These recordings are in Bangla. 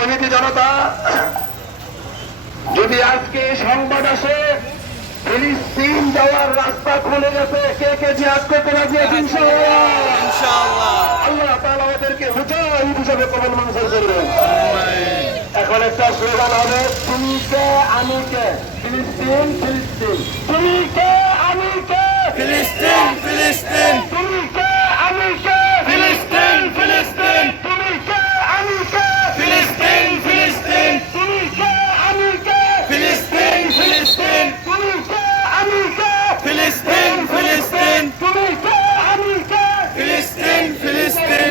তৌহিদি জনতা, যদি আজকে সংবাদ আসে ফিলিস্তিন যাওয়ার রাস্তা খুলে গেছে, কে কে জিহাদ করতে রাজি আছে ইনশাআল্লাহ? আল্লাহ তাআলা ওদেরকে মুজাহিদ হিসেবে কবুল মঞ্জুর করবেন। এখন একটা স্লোগান হবে, তুমি কে আমি কে, ফিলিস্তিন ফিলিস্তিন, তুমি কে আমি কে, ফিলিস্তিন ফিলিস্তিন, তুমি কে আমি কে, ফিলিস্তিন ফিলিস্তিন, তুমি কে আমি কে, ফিলিস্তিন ফিলিস্তিন, তুমি কে আমি কে, ফিলিস্তিন ফিলিস্তিন, তুমি কে আমি কে, ফিলিস্তিন ফিলিস্তিন, তুমি কে আমি কে, ফিলিস্তিন ফিলিস্তিন,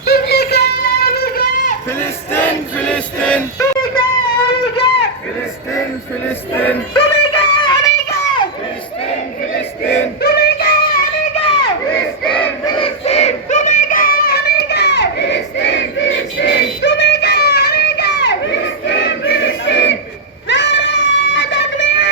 তুমি কে আমি কে, ফিলিস্তিন ফিলিস্তিন, তুমি কে আমি কে, ফিলিস্তিন ফিলিস্তিন, তুমি কে আমি কে, ফিলিস্তিন ফিলিস্তিন, তুমি কে আমি কে, ফিলিস্তিন ফিলিস্তিন, তুমি কে আমি কে, ফিলিস্তিন ফিলিস্তিন, তুমি কে আমি কে, ফিলিস্তিন ফিলিস্তিন। নারে তাকবীর,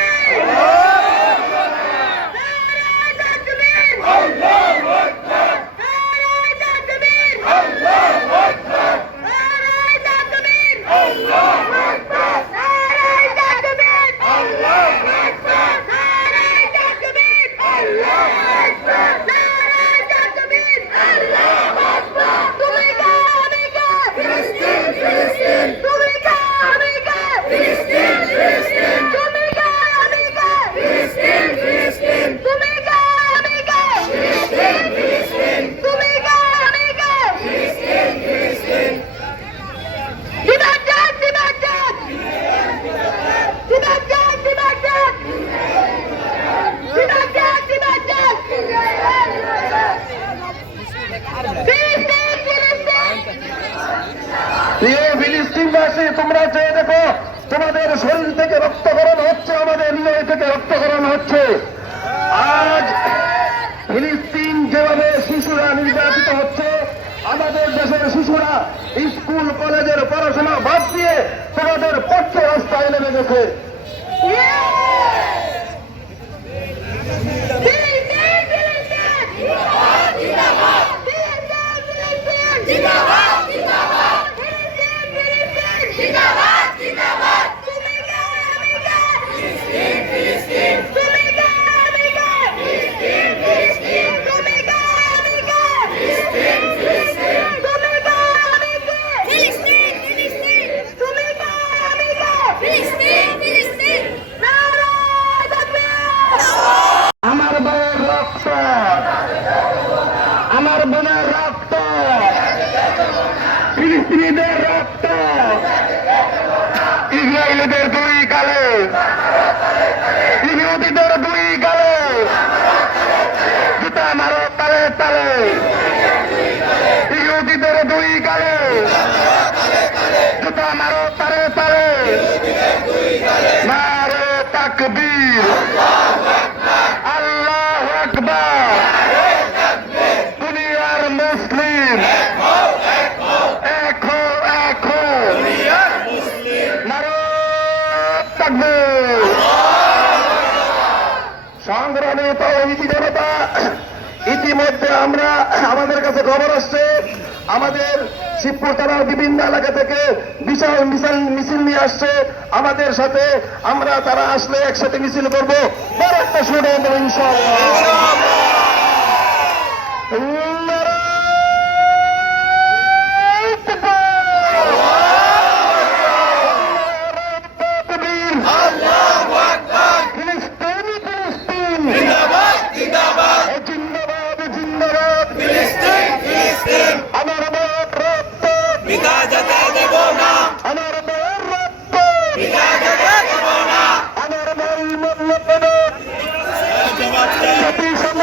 নারে তাকবীর, আল্লাহু আকবার, নারে তাকবীর, আল্লাহু আকবার, নারে তাকবীর, আল্লাহু আকবার, নারে তাকবীর, আল্লাহু আকবার, নারে তাকবীর, আল্লাহু আকবার, নারে তাকবীর, আল্লাহু আকবার। তুমি কে আমি কে, ফিলিস্তিন ফিলিস্তিন, তুমি কে আমি কে, ফিলিস্তিন ফিলিস্তিন, তুমি কে আমি কে, ফিলিস্তিন ফিলিস্তিন, তুমি কে আমি কে, ফিলিস্তিন ফিলিস্তিন, তুমি কে আমি কে, ফিলিস্তিন ফিলিস্তিন। জিন্দাবাদ জিন্দাবাদ, জিন্দাবাদ জিন্দাবাদ, জিন্দাবাদ জিন্দাবাদ, ফিলিস্তিন ফিলিস্তিন। প্রিয় ফিলিস্তিনবাসী, তোমরা চেয়ে দেখো, তোমাদের শরীর থেকে রক্তক্ষরণ হচ্ছে, আমাদের হৃদয় থেকে রক্তক্ষরণ হচ্ছে। আজ ফিলিস্তিন যেভাবে শিশুরা নির্যাতিত হচ্ছে, আমাদের দেশের শিশুরা স্কুল কলেজের পড়াশোনা বাদ দিয়ে তোমাদের পক্ষে রাস্তায় নেমে গেছে। আমার বোনের রক্ত, আমার বোনের রক্ত, ফিলিস্তিনিদের রক্ত, ইসরায়েলিদের দুই গালে, ইহুদিদের দুই গালে, জুতা মারো তালে তালে, ইহুদিদের দুই গালে, জুতা মারো তালে তালে, নারে তাকবীর, আল্লাহু আকবার, দুনিয়ার মুসলিম এক হো, এক হো, নারে তাকবীর। সংগ্রামী তৌহিদি জনতা, ইতিমধ্যে আমরা আমাদের কাছে খবর আসছে, আমাদের শিবপুর থানার বিভিন্ন এলাকা থেকে বিশাল মিছিল নিয়ে আসছে আমাদের সাথে। আমরা তারা আসলে একসাথে মিছিল করবো, বড় একটা শুরু হবে ইনশাআল্লাহ। আল্লাহু আকবার, ফিলিস্তিন ফিলিস্তিন, জিন্দাবাদ জিন্দাবাদ, জিন্দাবাদ জিন্দাবাদ, ফিলিস্তিন ফিলিস্তিন, আমার মায়ের রক্ত, পিতা যেতে দেব না, আমার মায়ের রক্ত, পিতা যেতে দেব না, আমার ভাই মূল্য জাতিসংঘ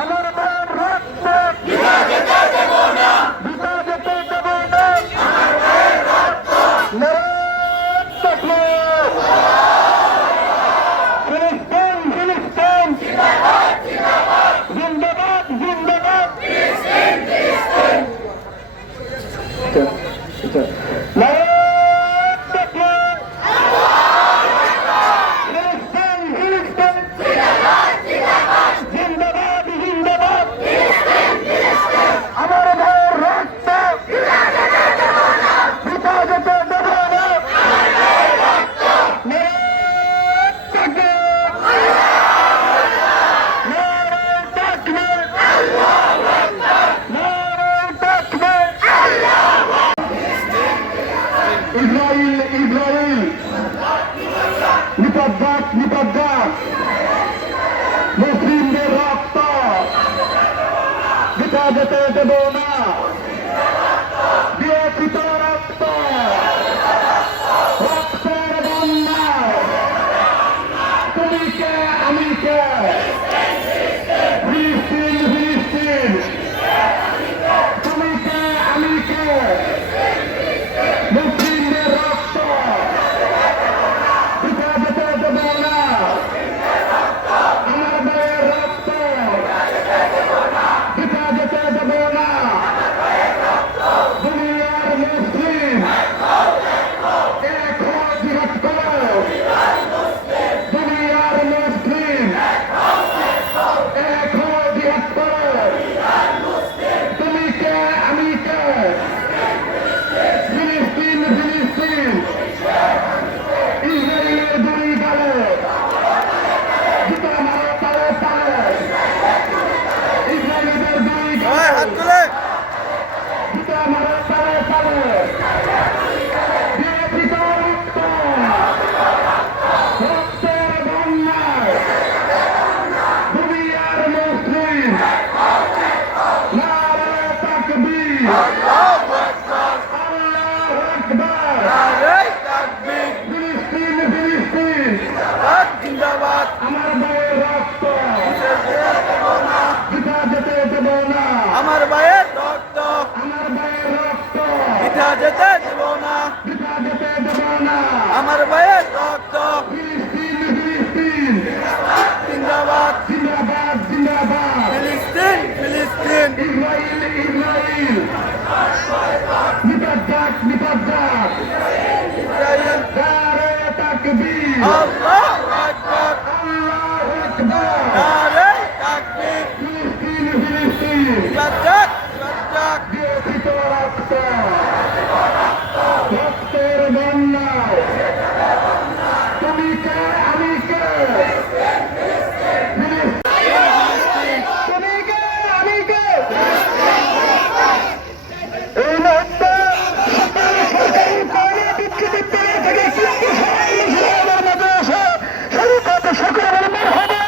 আমার ভাইয়ের রক্ত বৃথা যেতে দেব না বৃথা যেতে দেব না। নারায়ণ তাকবীর। ফিলিস্তিন ফিলিস্তিন জিন্দাবাদ জিন্দাবাদ। নারায়ণ তাকবীর। ফিলিস্তিন ফিলিস্তিন জিন্দাবাদ জিন্দাবাদ। আমার ভাইয়ের রক্ত বৃথা যেতে দেব না। নারায়ণ তাকবীর। নারায়ণ তাকবীর। নারায়ণ তাকবীর। ইসরাইল ইসরাইল নিপাত মুসলিমদের রক্ত বৃথা যেতে দেব না। বিয়েচিত রক্ত রক্তের বন্যায় তুমি কে আমি কে। ফিলিস্তিন ফিলিস্তিন তুমি কে আমি কে। মুসলিমদের রক্ত বৃথা যেতে দেব না। আমার ভাইয়ের রক্ত বৃথা যেতে দেব না। দুনিয়ার মুসলিম এক হও জিহাদ করো। দুনিয়ার মুসলিম এক হও জিহাদ করো। তুমি কে আমি কে। ফিলিস্তিন ফিলিস্তিন ইসরায়েলের দুই গালে জুতা মারো তালে তালে। ইসরায়েলের দুই গালে হাত তুলে জুতা মারো তালে তালে। বিয়েচিত রক্ত রক্তের বন্যায় দুনিয়ার মুসলিম নারায়ণ তাকবীর। আল্লাহু আকবার। নারায়ে তাকবীর ফিলিস্তিন ফিলিস্তিন জিন্দাবাদ আমার ভাইয়ের রক্ত বৃথা যেতে দেব না। আমার ভাইয়ের রক্ত আমার ভাইয়ের রক্ত বৃথা যেতে দেব না বৃথা যেতে দেব না। আমার ভাইয়ের রক্ত ফিলিস্তিন ফিলিস্তিন জিন্দাবাদ জিন্দাবাদ জিন্দাবাদ। ফিলিস্তিন ফিলিস্তিন ইসরাইল ইসরাইল নিপাত ইসরায়েল নারায়ে তাকবীর। আল্লাহু আকবার আল্লাহু আকবার। নারায়ে তাকবীর ফিলিস্তিন ফিলিস্তিন বাজাক বিয়েচিত রক্ত রক্তের বন্যায় তুমি কে আমি কে। তুমি কে আমি কে। এই মুহূর্তে সকল সরকারি পানি বিচ্ছিন্ন থেকে আমার মাঝে এসে শুরু করতে সকলের মনে হবে।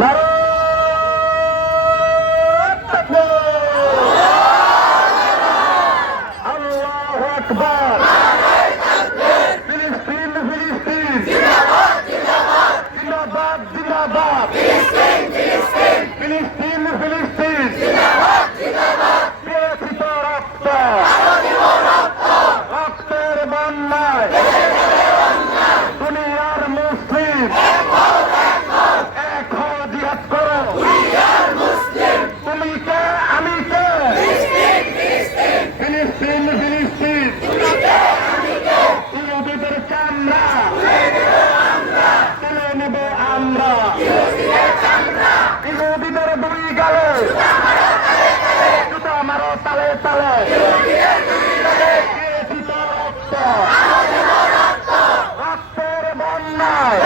নারায়ণ তাকবীর। আল্লাহু আকবার। ফিলিস্তিন ফিলিস্তিন জিন্দাবাদ জিন্দাবাদ। ফিলিস্তিন ফিলিস্তিন প্রিয়চিত রক্ত রক্তের বন্যায় দুনিয়ার মুসলিম এক হও, জিহাদ করো। তুমি কে আমি কে? ফিলিস্তিন ফিলিস্তিন ইহুদিদের চামড়া তুলে নেব আমরা। ইহুদিদের দুই গালে জুতা মারো তালে তালে। প্রিয়চিত রক্ত রক্তের বন্যায়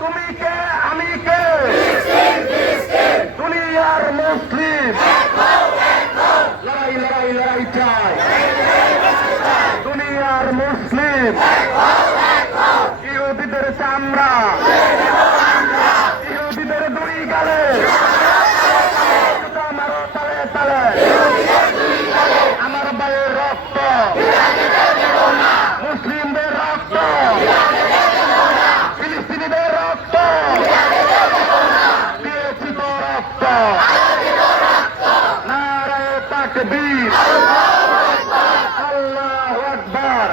তুমি কে আমি কে? দুনিয়ার মুসলিম লড়াই লড়াই লড়াই চাই। দুনিয়ার মুসলিম ইহুদিদের চামড়া ইহুদিদের দুই গালে জুতা মারো তালে তালে। আমার ভাইয়ের রক্ত মুসলিমদের রক্ত ফিলিস্তিনিদের রক্ত প্রিয়চিত রক্ত। নারায়ে তাকবীর। আল্লাহু আকবার।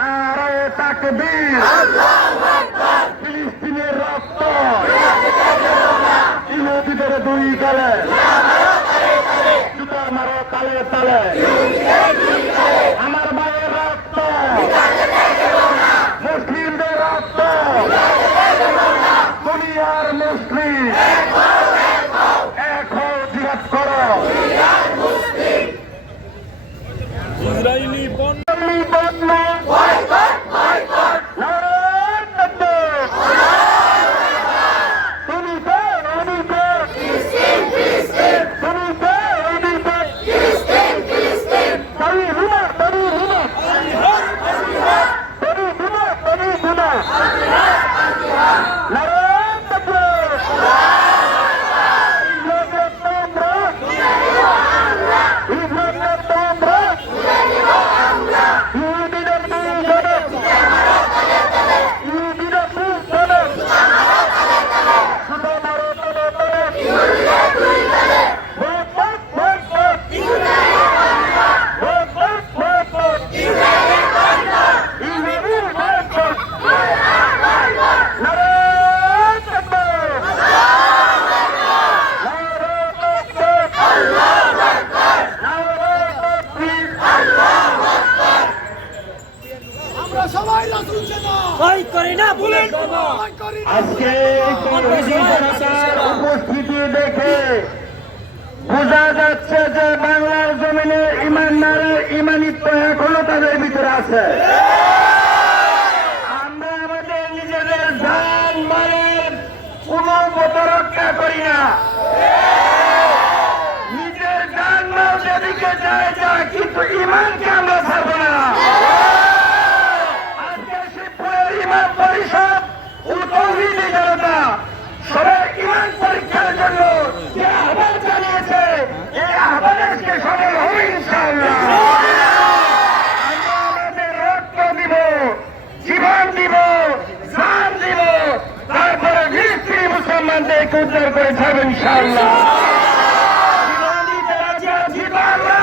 নারায়ে তাকবীর। ফিলিস্তিনের রক্ত ইহুদিদের দুই গালে জুতা মারো তালে তালে। আমার ভাইয়ের রক্ত মুসলিমদের রক্ত দুনিয়ার মুসলিম এক হও, জিহাদ করো। ইসরায়েলি পণ্য নারায়ণ তাকবীর। তুমি কে আমি কে? তুমি কে আমি কে? তরি রুমা তরি রুমা তরি রুমা তরি রুমা। নারায়ণ তাকবীর। ইসলামের তোমরা ইসলামের তোমরা ইহুদিদের দুই গালে ইহুদিদের দুই গালে জুতা মারো তালে তালে। Vote vote vote vote vote vote vote vote ইহুদির ভোট ভোট। নারায়ণ তাকবীর। নারায়ণ তাকবীর। নারায়ণ তাকবীর। আমরা সবাই রাসূল চেনা ভয় করি না বুলেট ভয় করি না। আজকে এই তৌহিদি জনতার উপস্থিতি দেখে বোঝা যাচ্ছে যে বাংলার জমিনে ইমানদারের ইমানিত্ব এখনো তাদের ভিতরে আছে। আমরা আমাদের নিজেদের জান মালের কোনো প্রতিরক্ষা করি না। নিজের জান মাল যেদিকে যায় যায়, কিন্তু ইমানকে আমরা ছাড়বো না। আজকে শিবপুরের ইমাম পরিষদ ও তৌহিদি জনতা সবাই ইমান পরীক্ষার জন্য যে আহ্বান জানিয়েছে, এই আহ্বানকে সফল হবে ইনশাআল্লাহ। আমরা আমাদের রক্ত দিব, জীবন দিব, জান দিব, তারপরে নিশ্চয়ই মুসলমানদেরকে উদ্ধার করে ছাড়বো ইনশাআল্লাহ। জীবন দিতে রাজি আছি বাংলা।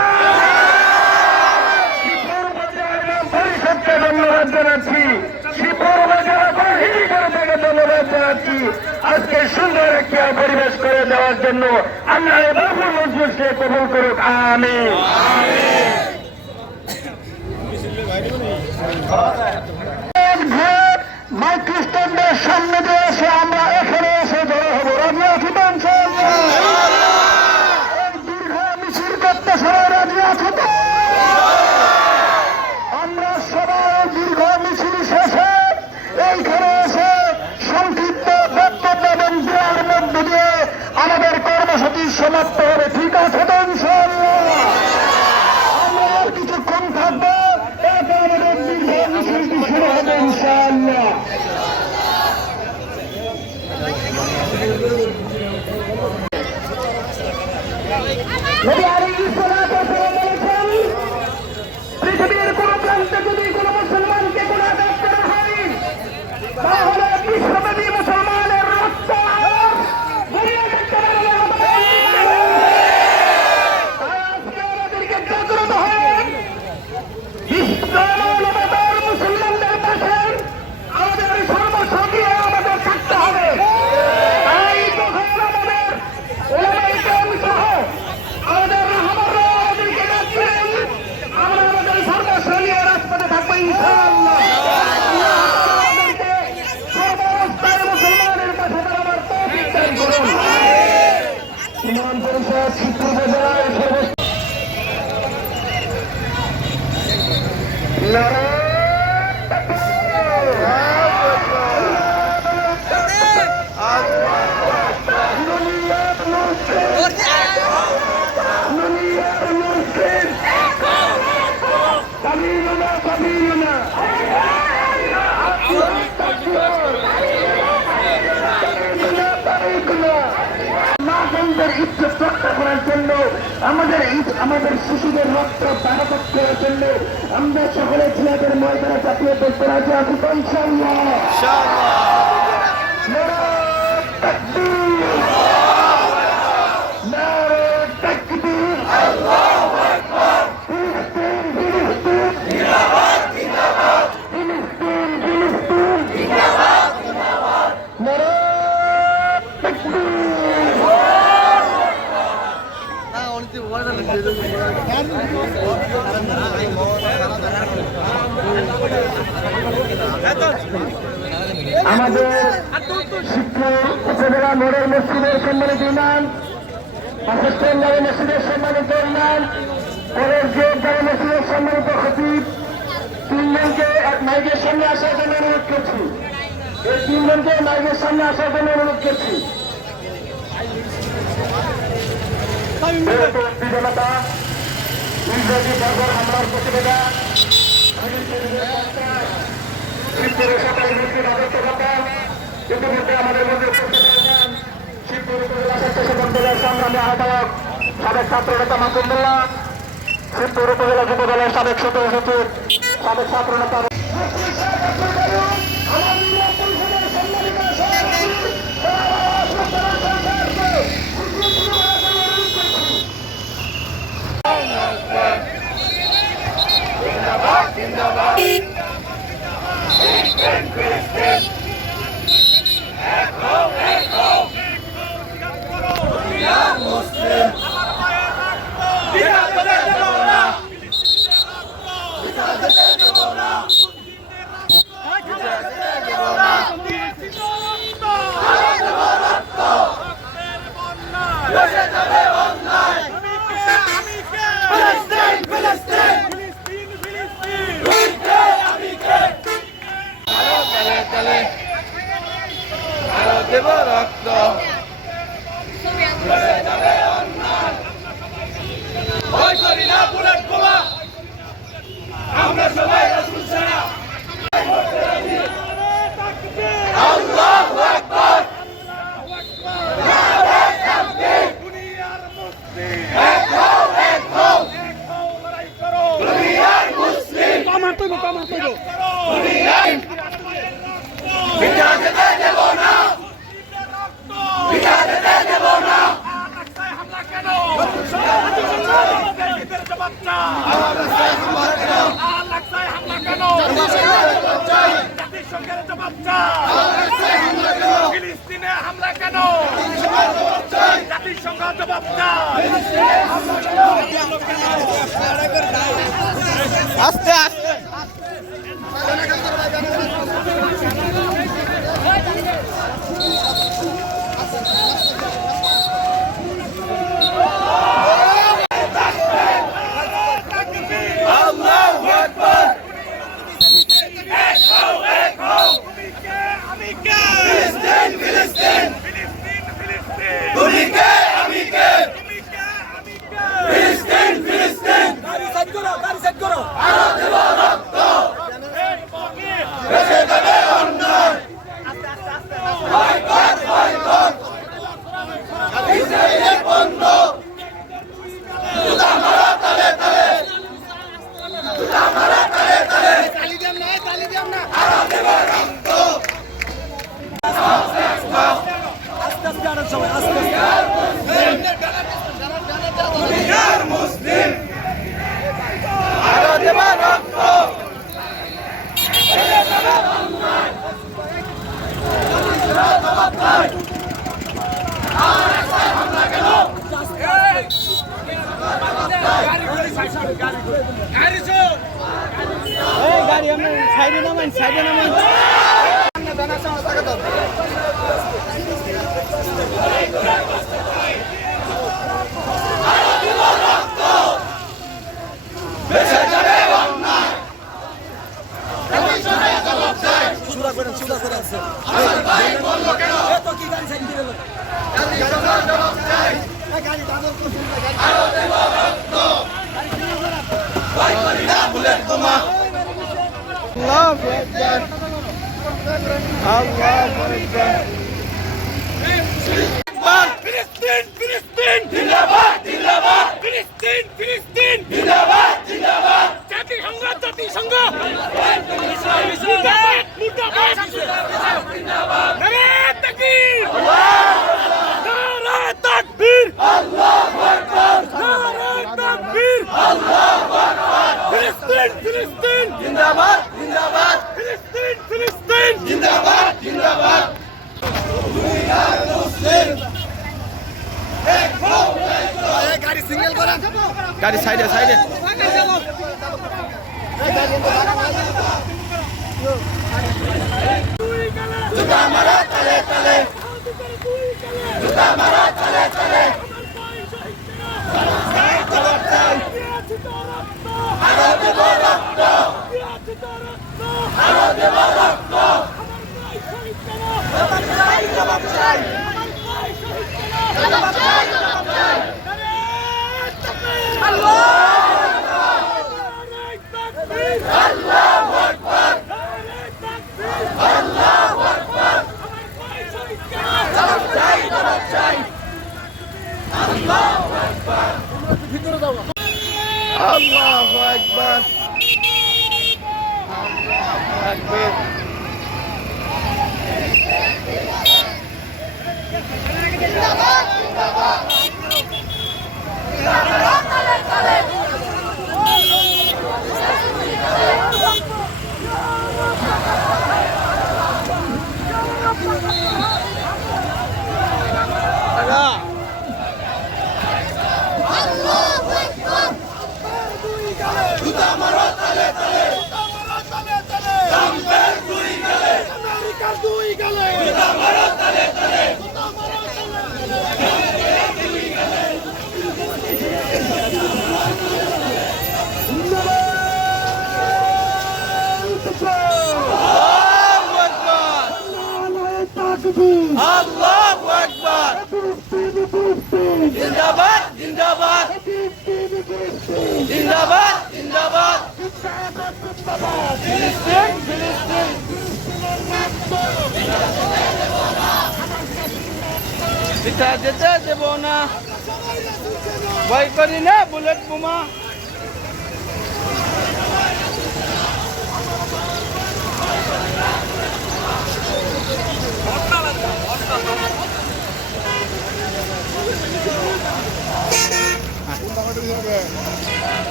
শিবপুর উপজেলা ইমাম পরিষদকে ধন্যবাদ জানাচ্ছি। শিবপুর উপজেলা তৌহিদি জনতাকে ধন্যবাদ জানাচ্ছি আজকে সুন্দর একটি পরিবেশ করে দেওয়ার জন্য। আল্লাহ এই বাবুল মজলিসকে কবুল করুক, আমিন। মাই খ্রিস্টানদের সামনে দিয়ে এসে আমরা এখানে এসে জড়ো হবো। রাজি আছি তো ইনশাআল্লাহ? এই দীর্ঘ মিছিল করতে সবাই রাজি আছে তো? আমরা সবাই দীর্ঘ মিছিল শেষে এইখানে এসে সংক্ষিপ্ত বক্তব্য এবং দোয়ার মধ্য দিয়ে আমাদের কর্মসূচি সমাপ্ত হবে। ঠিক আছে তো ইনশাআল্লাহ? আমরা আর কিছুক্ষণ থাকবো, এরপর আমাদের দীর্ঘ মিছিলটি শুরু হবে ইনশাআল্লাহ। আমাদের শিশুদের রক্ত বারকত করার জন্য আমরা সকলে ছেলেদের ময়দানে চাপিয়ে পড়তে রাজি আছি তো ইনশাআল্লাহ। নারায়ে তাকবীর, নারায়ে তাকবীর, আল্লাহু আকবার। ফিলিস্তিন, ফিলিস্তিন জিন্দাবাদ, জিন্দাবাদ। ফিলিস্তিন, ফিলিস্তিন জিন্দাবাদ, জিন্দাবাদ। নারায়ে তাকবীর। আমাদের শিবপুর উপজেলা মোড়ের মসজিদের সম্মানিত ইমাম, পাকিস্তান জামে মসজিদের সম্মানিত ইমাম, কলেজ গেট জামে মসজিদের সম্মানিত খতিব, তিনজনকে মাইকের সামনে আসার জন্য অনুরোধ করছি। এই তিনজনকে মাইকের সামনে আসার জন্য অনুরোধ করছি। জনতা ইসরায়েলি বর্বর হামলার প্রতিবেদন শিবপুরের সকাল মৃত্যুর আবশ্যকতা ইতিমধ্যে আমাদের মধ্যে উপস্থিত হয়েছেন শিবপুর উপজেলা স্বেচ্ছাসেবক দলের সংগ্রামী আহ্বায়ক সাবেক ছাত্র নেতা মাসুদুল্লাহ, শিবপুর উপজেলা যুব দলের সাবেক সদস্য সচিব, সাবেক ছাত্র নেতা দেব রক্ত ভয় করি না বুলেট বোমা, আমরা সবাই রাসূল সেনা। আল্লাহু আকবার, নারায়ে তাকবীর। দুনিয়ার মুসলিম এক হও, এক হও, এক হও, লড়াই করো। দুনিয়ার মুসলিম কামার তো দুনিয়ার বিজয় যেতে দেব না, বিজয় যেতে দেব না। হামলা কেন? জাতিসংঘের জবাব চাই। ফিলিস্তিনে হামলা কেন? জাতিসংঘ জবাব চাই। আস্তে আস্তে মুসলিম আরো দেবা রক্ত। গাড়ি আমরা সাইডে নামেন, সাইডে নামেন। আল্লাহু আকবার। ফিলিস্তিন ফিলিস্তিন জিন্দাবাদ জিন্দাবাদ ফিলিস্তিন ফিলিস্তিন জিন্দাবাদ জিন্দাবাদ জাতিসংঘ জাতিসংঘ মুর্দাবাদ মুর্দাবাদ জিন্দাবাদ নারে তাকবীর নারে তাকবীর আল্লাহু আকবার নারে তাকবীর আল্লাহু আকবার ফিলিস্তিন ফিলিস্তিন জিন্দাবাদ জিন্দাবাদ ফিলিস্তিন ফিলিস্তিন জিন্দাবাদ জিন্দাবাদ গাড়ি সাইডে সাইডে জুতা মারা তালে তালে জুতা মারা তালে তালে আরো দেব রক্ত আরো দেব রক্ত আল্লাহু আকবার আকবার জুতা মারা তালে তালে জাম্পের দুই গালে আমেরিকার দুই গালে জুতা মারা তালে তালে জুতা মারা আল্লাহু আকবার জিন্দাবাদ জিন্দাবাদ জিন্দাবাদ জিন্দাবাদ ফিলিস্তিন ফিলিস্তিন পিঠা যেতে দেব না ভয় করি না বুলেট বোমা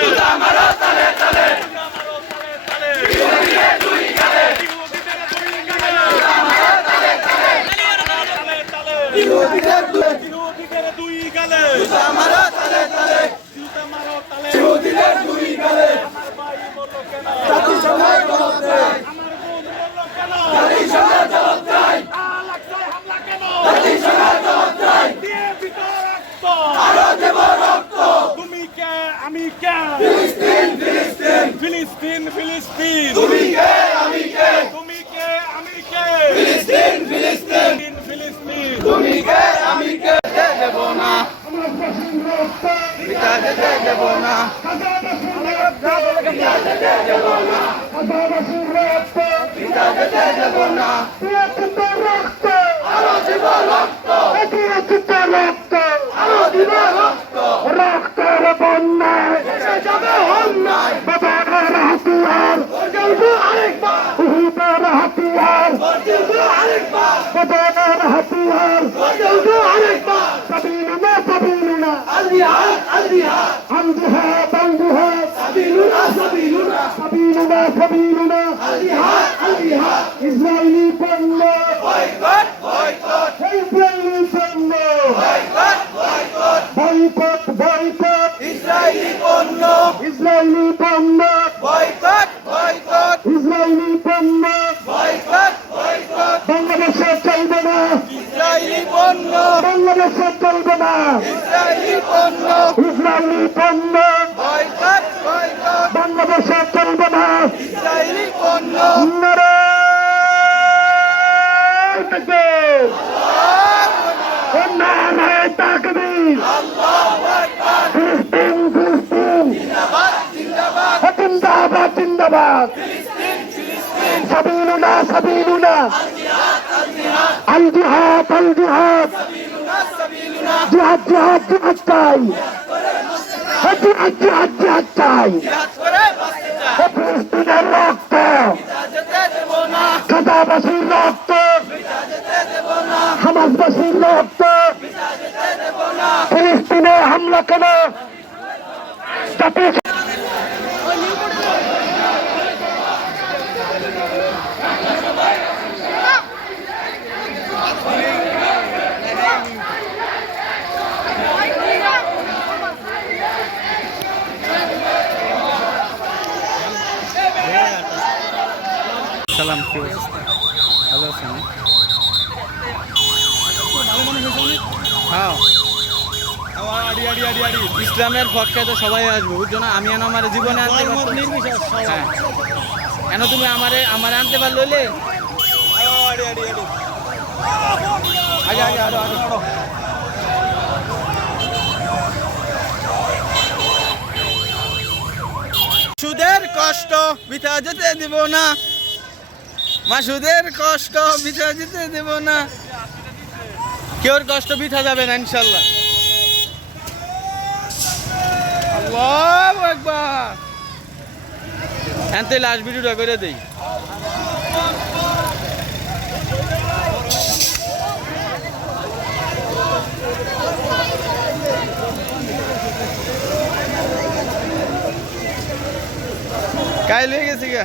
জুতা মারা তালে তালে বিরোধীদের দুই গালে জুতা মারা তালে তালে বিরোধীদের দুই গালে জাতিসংঘের জবাব দেয় জাতিসংঘের জবাব দেয় জাতিসংঘের জবাব দেয় আরো দেব রক্ত তুমি কে আমি কে ফিলিস্তিন ফিলিস্তিন ফিলিস্তিন ফিলিস্তিন তুমি কে আমি কে তুমি কে আমি কে ফিলিস্তিন ফিলিস্তিন ফিলিস্তিন তুমি কে আমি কে দেব না পিঠা যেতে দেব না পিতা যেতে দেব না আরো দিব রক্ত আরো দিব রক্ত রক্তের বন্যায় দেশে যাবে অন্যায় বাবার হাতিয়ার গর্জব আরেকবার উহুদের হাতিয়ার গর্জব আরেকবার বাবার হাতিয়ার গর্জব আরেকবার সাবিলুনা সাবিলুনা আল জিহাদ আল জিহাদ আল জিহাদ আল জিহাদ সাবিলুনা সাবিলুনা সাবিলুনা সাবিলুনা আল জিহাদ আল জিহাদ ইসরায়েলি পণ্য বয়কট বয়কট ইসরায়েলি পণ্য boycott boycott boycott boycott Israeli পণ্য ইসরায়েলি পণ্য বয়কট বয়কট ইসরায়েলি পণ্য বয়কট বয়কট বাংলাদেশে চলবে না ইসরায়েলি পণ্য বাংলাদেশে চলবে না ইসরায়েলি পণ্য ইসরায়েলি পণ্য বয়কট বয়কট বাংলাদেশে চলবে না ইসরায়েলি পণ্য নারায় তাকবীর নারায় তাকবীর আল্লাহু আকবার ফিলিস্তিন ফিলিস্তিন জিন্দাবাদ জিন্দাবাদ জিন্দাবাদ জিন্দাবাদ ফিলিস্তিন ফিলিস্তিন সাবিলুনা সাবিলুনা আল জিহাদ আল জিহাদ জিহাদ জিহাদ জিহাদ চাই জিহাদ জিহাদ জিহাদ চাই ফিলিস্তিনের রক্ত গাজাবাসীর রক্ত হামাসবাসীর রক্ত ফিলিস্তিনে হামলা কেন জাতীয় সালাম কি অবস্থা? ভালো আছেন? হ্যাঁ, ইসলামের পক্ষে তো সবাই আসবে, বুঝছো না? আমি এনে আমার জীবনে আনতে পারবো। হ্যাঁ, এনে তুমি আমারে আনতে পারলে আগে আগে আরো আগে সুদের কষ্ট বৃথা যেতে দেব না, মাসুদের কষ্ট বৃথা যেতে দেব না, কেউর কষ্ট বৃথা যাবে না ইনশাল্লাহ। আল্লাহু আকবার। এনতে লাস্ট ভিডিওটা করে দেই। কাই লয়ে গেছি গা।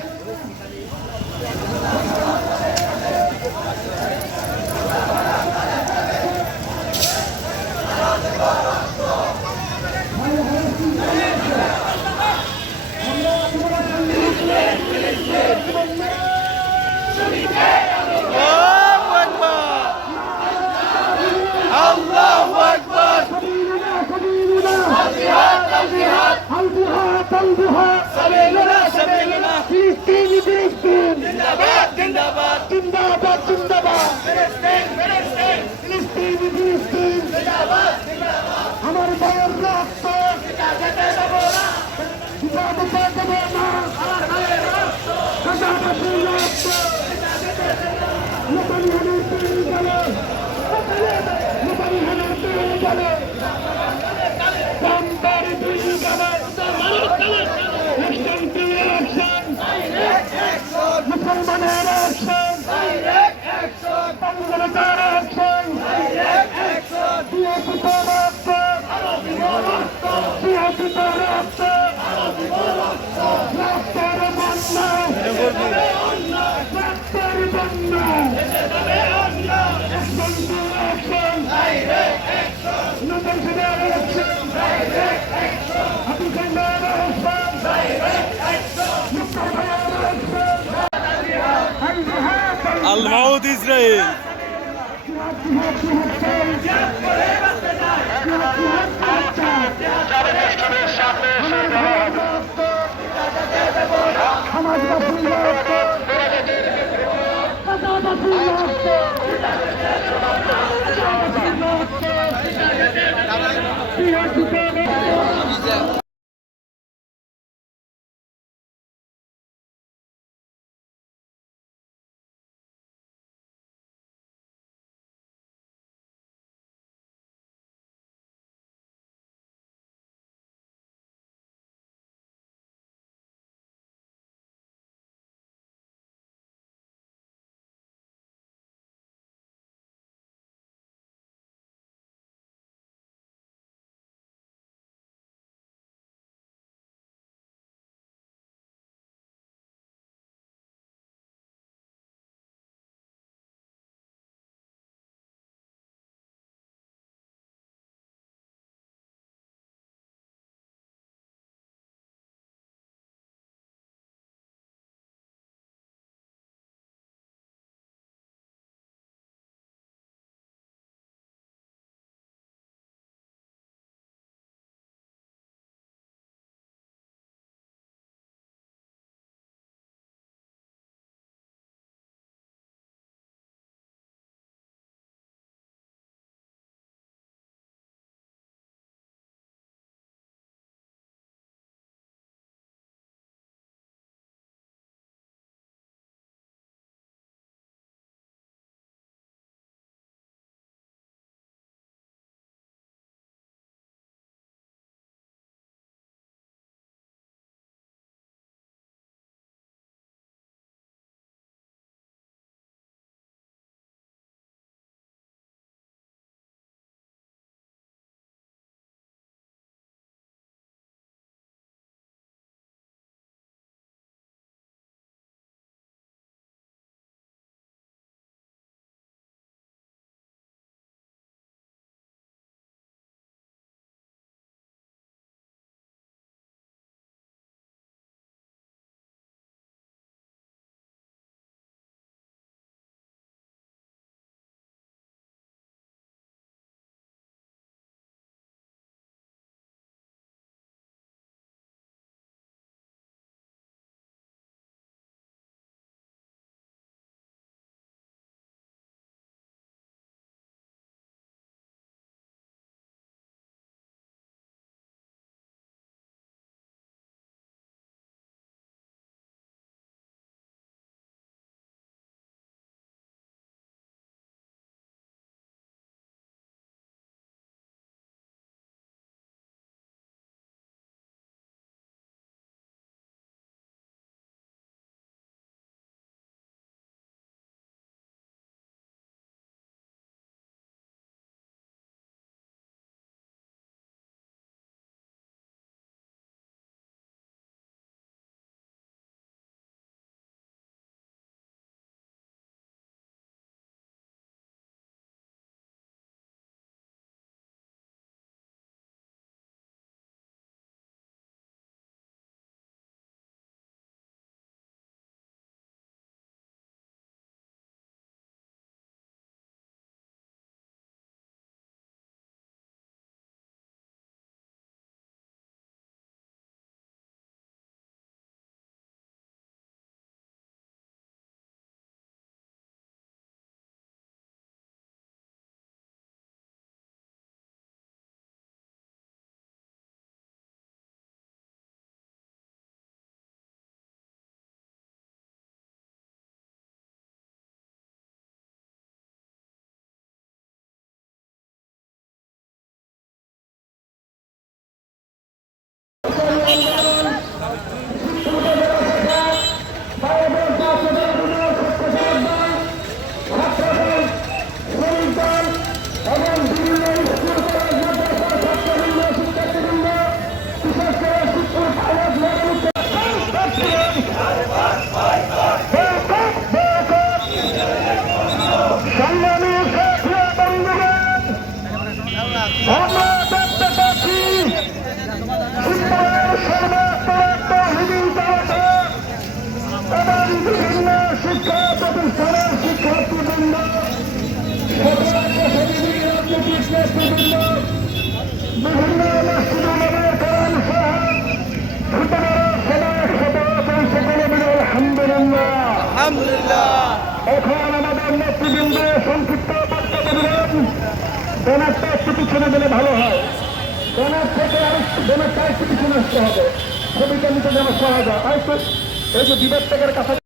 আমার ভাইয়ের রক্ত মুসলমানের অ্যাকশন, বাংলাদেশের অ্যাকশন, বিএনপির রক্ত, বিএনপির রক্ত, রক্তের বন্যা, রক্তের বন্যা, অ্যাকশন, নবীনের অ্যাকশন, হাবিবের অ্যাকশন, মুক্তার ভাইয়ের অ্যাকশন, আল মাউদ ইসরায়েল। সমাজ আলহামদুলিল্লাহ। এখন আমাদের নেতৃবৃন্দ সংক্ষিপ্ত বক্তব্য দিলেন। ব্যানারটা একটু পিছনে দিলে ভালো হয়। ব্যানার থেকে ব্যানারটা একটু পিছনে আসতে হবে, ছবিটা নিতে যেন সহজ হয়। এই যে বিবেক কাছে